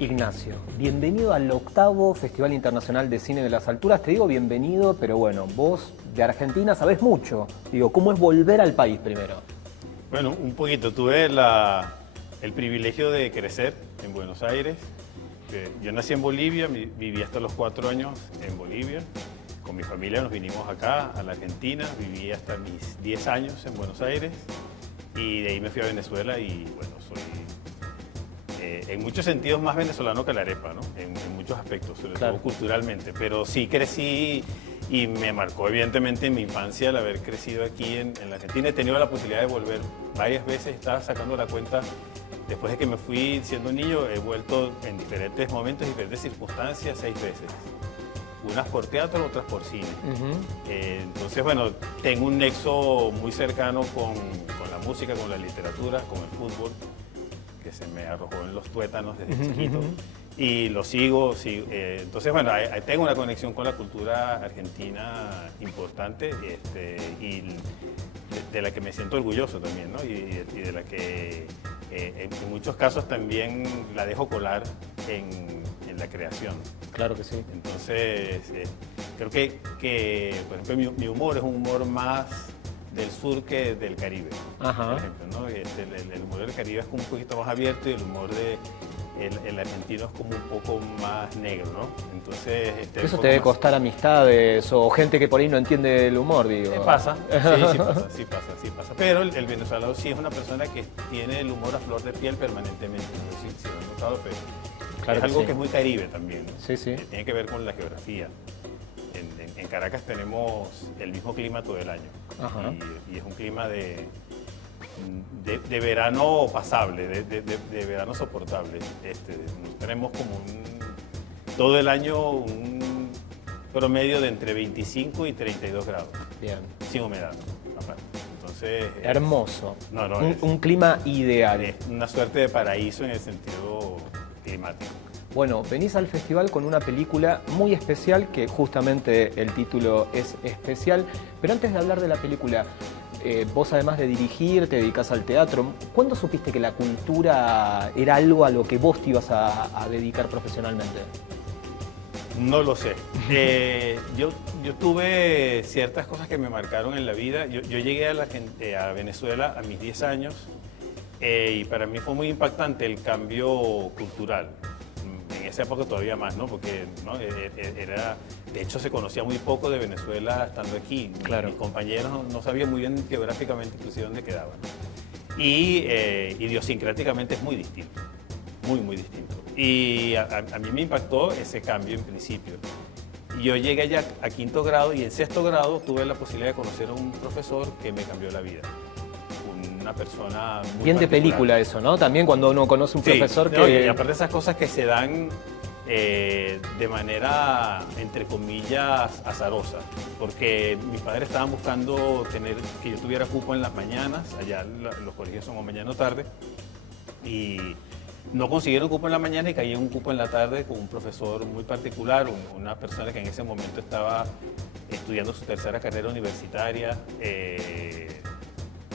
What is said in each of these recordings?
Ignacio, bienvenido al 8º Festival Internacional de Cine de las Alturas. Te digo bienvenido, pero bueno, vos de Argentina sabés mucho. Digo, ¿cómo es volver al país primero? Bueno, un poquito. Tuve el privilegio de crecer en Buenos Aires. Yo nací en Bolivia, viví hasta los 4 años en Bolivia. Con mi familia nos vinimos acá, a la Argentina. Viví hasta mis 10 años en Buenos Aires. Y de ahí me fui a Venezuela y bueno, soy en muchos sentidos más venezolano que la arepa, ¿no? En muchos aspectos, sobre todo culturalmente. Pero sí crecí y me marcó evidentemente en mi infancia el haber crecido aquí en la Argentina. He tenido la posibilidad de volver varias veces, estaba sacando la cuenta. Después de que me fui siendo niño, he vuelto en diferentes momentos, diferentes circunstancias, 6 veces. Unas por teatro, otras por cine. Entonces, bueno, tengo un nexo muy cercano con la música, con la literatura, con el fútbol, que se me arrojó en los tuétanos desde chiquito. Y lo sigo. Entonces, bueno, tengo una conexión con la cultura argentina importante y de la que me siento orgulloso también, ¿no? Y de la que en muchos casos también la dejo colar en la creación. Claro que sí. Entonces, creo que por ejemplo, mi humor es un humor más del sur que del Caribe. Ajá. Por ejemplo, ¿no? El humor del Caribe es como un poquito más abierto y el humor el argentino es como un poco más negro, ¿no? Entonces, eso te debe costar amistades o gente que por ahí no entiende el humor, digo. Pasa, sí pasa. Pero el venezolano sí es una persona que tiene el humor a flor de piel permanentemente. No sé si lo han notado, pero claro es algo sí. Que es muy Caribe también, ¿no? Sí. Tiene que ver con la geografía. En Caracas tenemos el mismo clima todo el año. Y es un clima de verano pasable, de verano soportable. Tenemos como todo el año un promedio de entre 25 y 32 grados. Bien. Sin humedad, aparte. Entonces, hermoso. Es un clima ideal. Es una suerte de paraíso en el sentido climático. Bueno, venís al festival con una película muy especial, que justamente el título es especial. Pero antes de hablar de la película, vos además de dirigir, te dedicás al teatro. ¿Cuándo supiste que la cultura era algo a lo que vos te ibas a dedicar profesionalmente? No lo sé. Yo tuve ciertas cosas que me marcaron en la vida. Yo llegué a Venezuela a mis 10 años y para mí fue muy impactante el cambio cultural. En esa época todavía más, ¿no? Porque ¿no? De hecho se conocía muy poco de Venezuela estando aquí. Claro. Mis compañeros no sabían muy bien geográficamente inclusive dónde quedaban. Y idiosincráticamente es muy distinto, muy distinto. Y a mí me impactó ese cambio en principio. Yo llegué allá a 5º grado y en 6º grado tuve la posibilidad de conocer a un profesor que me cambió la vida. Una persona muy bien de particular. Película eso, ¿no? También cuando uno conoce un profesor que... Y aparte de esas cosas que se dan de manera, entre comillas, azarosa. Porque mis padres estaban buscando que yo tuviera cupo en las mañanas, allá los colegios son o mañana o tarde, y no consiguieron cupo en la mañana y caí en un cupo en la tarde con un profesor muy particular, una persona que en ese momento estaba estudiando su 3ª carrera universitaria.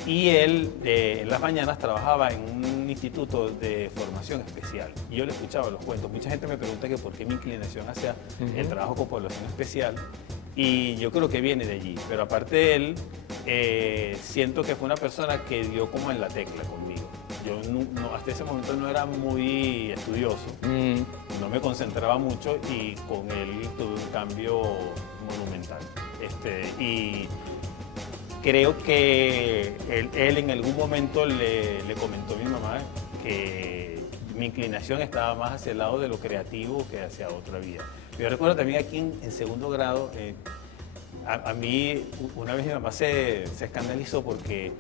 Y él en las mañanas trabajaba en un instituto de formación especial. Y yo le escuchaba los cuentos. Mucha gente me pregunta que por qué mi inclinación hacia el trabajo con población especial. Y yo creo que viene de allí. Pero aparte de él, siento que fue una persona que dio como en la tecla conmigo. Yo hasta ese momento no era muy estudioso. No me concentraba mucho y con él tuve un cambio monumental. Y creo que él en algún momento le comentó a mi mamá que mi inclinación estaba más hacia el lado de lo creativo que hacia otra vía. Yo recuerdo también aquí en 2º grado, a mí una vez mi mamá se escandalizó porque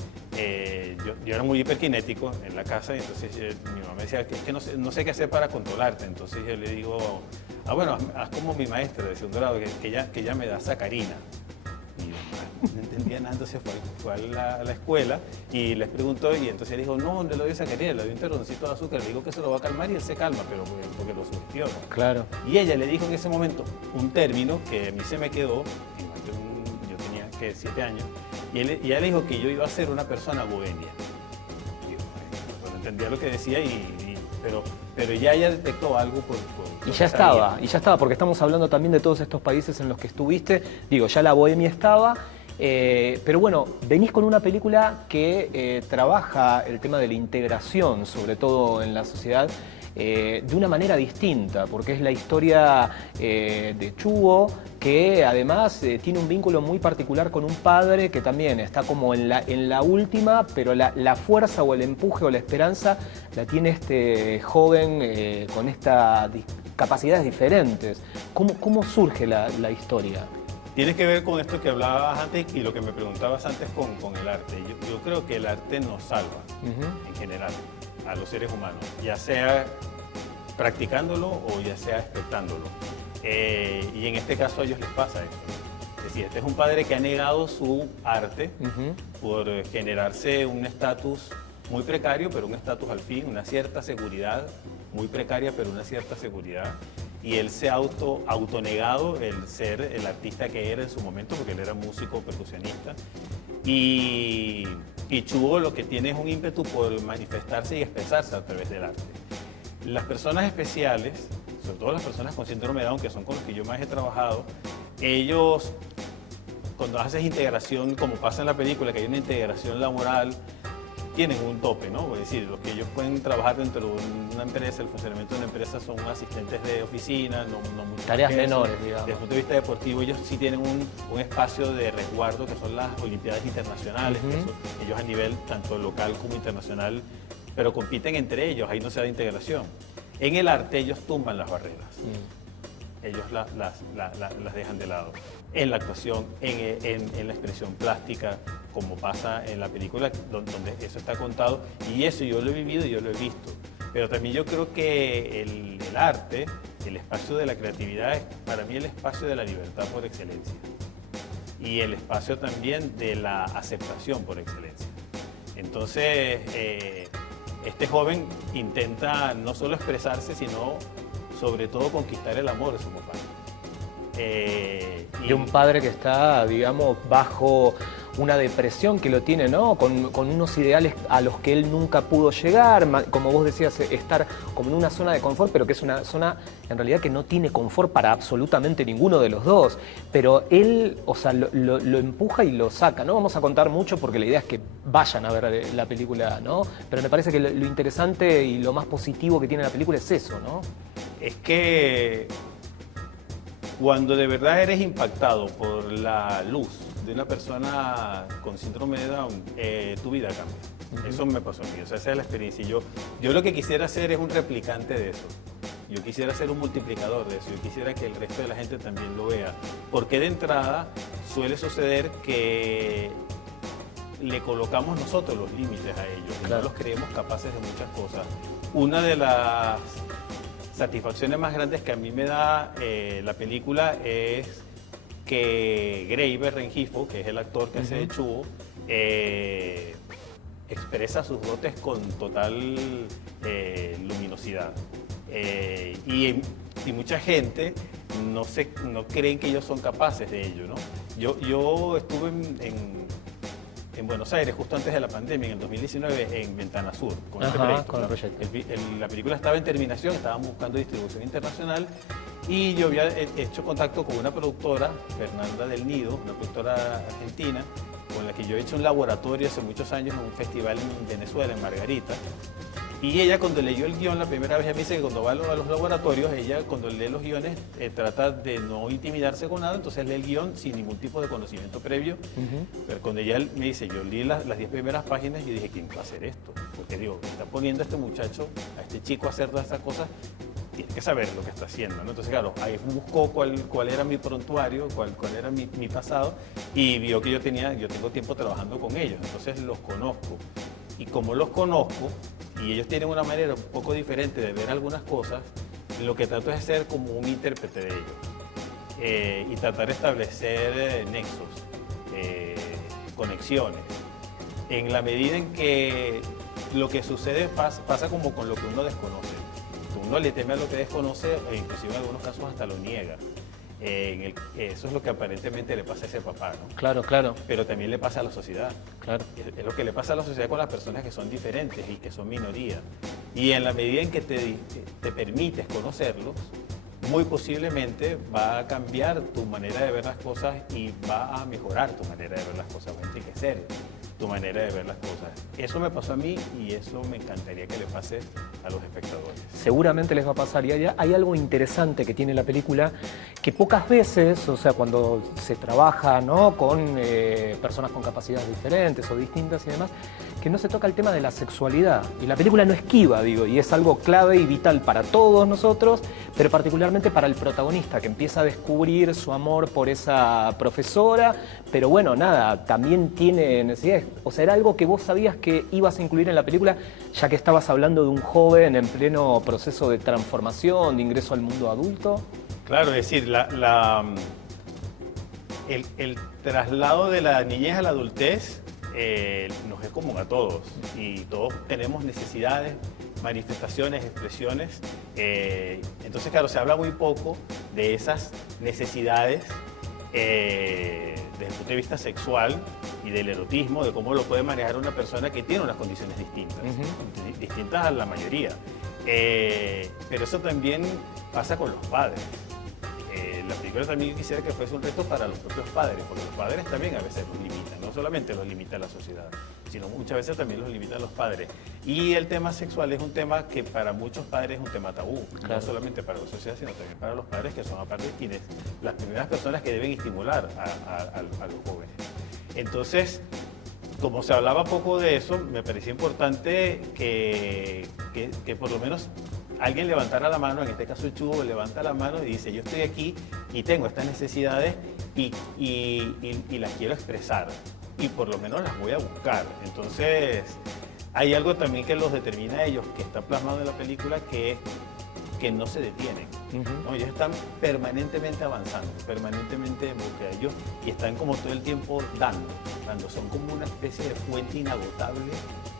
yo era muy hiperkinético en la casa y entonces mi mamá me decía que no sé qué hacer para controlarte. Entonces yo le digo, bueno, haz como mi maestra de 2º grado, que ella me da sacarina. No entendía nada, entonces fue a la escuela y les preguntó y entonces dijo, no le doy sacarina, le doy un terroncito de azúcar, le digo que se lo va a calmar y él se calma, pero porque lo sugestiona. Claro. Y ella le dijo en ese momento un término que a mí se me quedó, yo tenía que 7 años, y ella le dijo que yo iba a ser una persona bohemia. Y yo, bueno, entendía lo que decía y pero ya ella detectó algo Y ya estaba, porque estamos hablando también de todos estos países en los que estuviste. Digo, ya la bohemia estaba, pero bueno, venís con una película que trabaja el tema de la integración, sobre todo en la sociedad, de una manera distinta, porque es la historia de Chugo, que además tiene un vínculo muy particular con un padre que también está como en la última, pero la fuerza o el empuje o la esperanza la tiene este joven con estas capacidades diferentes. ¿Cómo surge la historia? Tiene que ver con esto que hablabas antes y lo que me preguntabas antes con el arte. Yo creo que el arte nos salva, en general, a los seres humanos, ya sea practicándolo o ya sea espectándolo. Y en este caso a ellos les pasa esto. Es decir, este es un padre que ha negado su arte por generarse un estatus muy precario, pero un estatus al fin, una cierta seguridad, muy precaria, pero una cierta seguridad. Y él se ha autonegado el ser el artista que era en su momento, porque él era músico, percusionista. Y Chugo lo que tiene es un ímpetu por manifestarse y expresarse a través del arte. Las personas especiales, sobre todo las personas con síndrome de Down, que son con los que yo más he trabajado, ellos, cuando haces integración, como pasa en la película, que hay una integración laboral, tienen un tope, ¿no? Es decir, los que ellos pueden trabajar dentro de una empresa, el funcionamiento de una empresa son asistentes de oficina, no tareas menores, digamos. Desde el punto de vista deportivo, ellos sí tienen un espacio de resguardo que son las Olimpiadas Internacionales, que son, ellos a nivel tanto local como internacional, pero compiten entre ellos, ahí no se da integración. En el arte ellos tumban las barreras, ellos las dejan de lado. En la actuación, en la expresión plástica, como pasa en la película, donde eso está contado, y eso yo lo he vivido y yo lo he visto. Pero también yo creo que el arte, el espacio de la creatividad, es para mí el espacio de la libertad por excelencia. Y el espacio también de la aceptación por excelencia. Entonces, este joven intenta no solo expresarse, sino sobre todo conquistar el amor de su papá. De un padre que está, digamos, bajo una depresión que lo tiene, ¿no? Con unos ideales a los que él nunca pudo llegar, como vos decías, estar como en una zona de confort, pero que es una zona en realidad que no tiene confort para absolutamente ninguno de los dos. Pero él, o sea, lo empuja y lo saca. No vamos a contar mucho porque la idea es que vayan a ver la película, ¿no? Pero me parece que lo interesante y lo más positivo que tiene la película es eso, ¿no? Es que cuando de verdad eres impactado por la luz de una persona con síndrome de Down, tu vida cambia. Eso me pasó a mí, o sea, esa es la experiencia. Y yo lo que quisiera hacer es un replicante de eso. Yo quisiera ser un multiplicador de eso. Yo quisiera que el resto de la gente también lo vea. Porque de entrada suele suceder que le colocamos nosotros los límites a ellos. Claro. Y no los creemos capaces de muchas cosas. Una de las satisfacciones más grandes que a mí me da la película es que Graver Rengifo, que es el actor que hace de Chugo, expresa sus dotes con total luminosidad. Y mucha gente no creen que ellos son capaces de ello, ¿no? Yo estuve en Buenos Aires justo antes de la pandemia, en el 2019, en Ventana Sur, con este proyecto. Con el proyecto. La película estaba en terminación, estábamos buscando distribución internacional y yo había hecho contacto con una productora, Fernanda del Nido, una productora argentina, con la que yo he hecho un laboratorio hace muchos años en un festival en Venezuela, en Margarita. Y ella, cuando leyó el guión la primera vez, ella me dice que cuando va a los laboratorios, ella cuando lee los guiones trata de no intimidarse con nada, entonces lee el guión sin ningún tipo de conocimiento previo. Pero cuando ella me dice, yo leí las 10 primeras páginas y dije, ¿quién va a hacer esto? Porque digo, está poniendo a este muchacho, a este chico a hacer todas estas cosas, tiene que saber lo que está haciendo, ¿no? Entonces, claro, ahí buscó cuál era mi prontuario, cuál era mi pasado, y vio que yo tengo tiempo trabajando con ellos, entonces los conozco. Y como los conozco, y ellos tienen una manera un poco diferente de ver algunas cosas, lo que trato es ser como un intérprete de ellos y tratar de establecer nexos, conexiones, en la medida en que lo que sucede pasa como con lo que uno desconoce. Uno le teme a lo que desconoce e inclusive en algunos casos hasta lo niega. Eso es lo que aparentemente le pasa a ese papá, ¿no? Claro, claro. Pero también le pasa a la sociedad. Claro. Es lo que le pasa a la sociedad con las personas que son diferentes y que son minoría. Y en la medida en que te permites conocerlos, muy posiblemente va a cambiar tu manera de ver las cosas y va a mejorar tu manera de ver las cosas, va a enriquecer tu manera de ver las cosas. Eso me pasó a mí y eso me encantaría que le pase a los espectadores. Seguramente les va a pasar. Y hay algo interesante que tiene la película, que pocas veces, o sea, cuando se trabaja, ¿no?, con personas con capacidades diferentes o distintas y demás, que no se toca el tema de la sexualidad. Y la película no esquiva, digo, y es algo clave y vital para todos nosotros, pero particularmente para el protagonista, que empieza a descubrir su amor por esa profesora, pero bueno, nada, también tiene necesidades. O sea, era algo que vos sabías que ibas a incluir en la película, ya que estabas hablando de un joven en pleno proceso de transformación, de ingreso al mundo adulto. Claro, es decir, el traslado de la niñez a la adultez nos es común a todos y todos tenemos necesidades, manifestaciones, expresiones. Entonces, claro, se habla muy poco de esas necesidades desde el punto de vista sexual y del erotismo, de cómo lo puede manejar una persona que tiene unas condiciones distintas, distintas a la mayoría. Pero eso también pasa con los padres. La película también quisiera que fuese un reto para los propios padres, porque los padres también a veces los limitan, no solamente los limita la sociedad, sino muchas veces también los limitan los padres. Y el tema sexual es un tema que para muchos padres es un tema tabú, claro, no solamente para la sociedad, sino también para los padres, que son aparte quienes, las primeras personas que deben estimular a los jóvenes. Entonces, como se hablaba poco de eso, me parecía importante que por lo menos alguien levantara la mano, en este caso el Chugo levanta la mano y dice: yo estoy aquí y tengo estas necesidades y las quiero expresar y por lo menos las voy a buscar. Entonces hay algo también que los determina a ellos, que está plasmado en la película, que no se detienen. ¿No? Ellos están permanentemente avanzando, permanentemente en busca de ellos y están como todo el tiempo dando. Son como una especie de fuente inagotable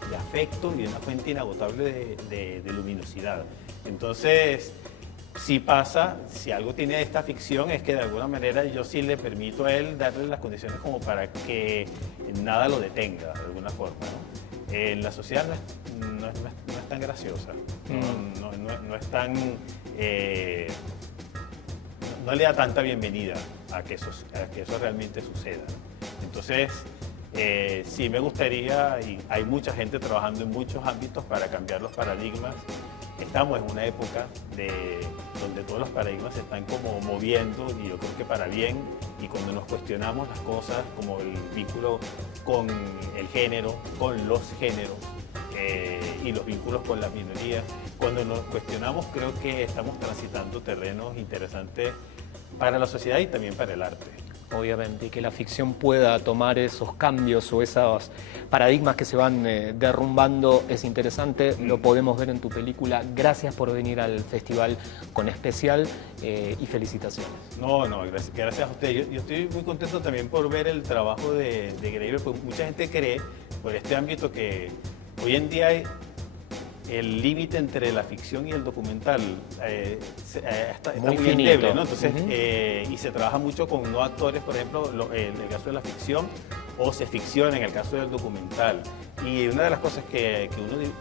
de afecto y de una fuente inagotable de luminosidad. Entonces, si pasa, si algo tiene esta ficción, es que de alguna manera yo sí le permito a él darle las condiciones como para que nada lo detenga, de alguna forma, ¿no? La sociedad no es tan graciosa, no es tan... no le da tanta bienvenida a que eso realmente suceda, ¿no? Entonces, sí me gustaría, y hay mucha gente trabajando en muchos ámbitos para cambiar los paradigmas. Estamos en una época donde todos los paradigmas se están como moviendo, y yo creo que para bien, y cuando nos cuestionamos las cosas, como el vínculo con el género, con los géneros, y los vínculos con las minorías, cuando nos cuestionamos, creo que estamos transitando terrenos interesantes para la sociedad y también para el arte. Obviamente, y que la ficción pueda tomar esos cambios o esos paradigmas que se van derrumbando es interesante, lo podemos ver en tu película. Gracias por venir al festival con Especial y felicitaciones. No, gracias a usted. Yo estoy muy contento también por ver el trabajo de Graeber, porque mucha gente cree, por este ámbito, que hoy en día el límite entre la ficción y el documental está muy endeble, ¿no? Entonces, y se trabaja mucho con no actores, por ejemplo, en el caso de la ficción, o se ficciona en el caso del documental. Y una de las cosas que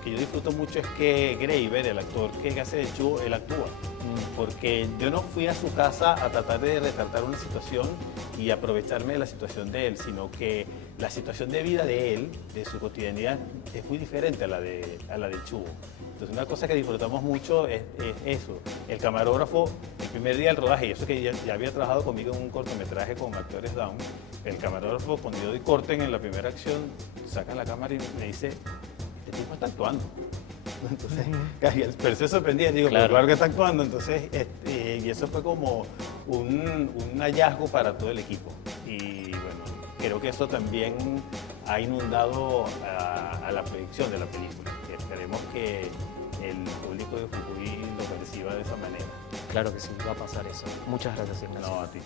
yo disfruto mucho es que Graeber, el actor que hace de Chugo, él actúa. Porque yo no fui a su casa a tratar de retratar una situación y aprovecharme de la situación de él, sino que la situación de vida de él, de su cotidianidad, es muy diferente a la de Chugo. Entonces, una cosa que disfrutamos mucho es eso. El camarógrafo, el primer día del rodaje, y eso que ya había trabajado conmigo en un cortometraje con actores down, el camarógrafo, cuando yo doy corte en la primera acción, saca la cámara y me dice: este tipo está actuando. Entonces, pero se sorprendía, digo, claro que está actuando. Entonces, y eso fue como un hallazgo para todo el equipo. Y bueno, creo que eso también ha inundado a la proyección de la película. Y esperemos que el público de Jujuy lo perciba de esa manera. Claro que sí, va a pasar eso. Muchas gracias, Ignacio. No, a ti.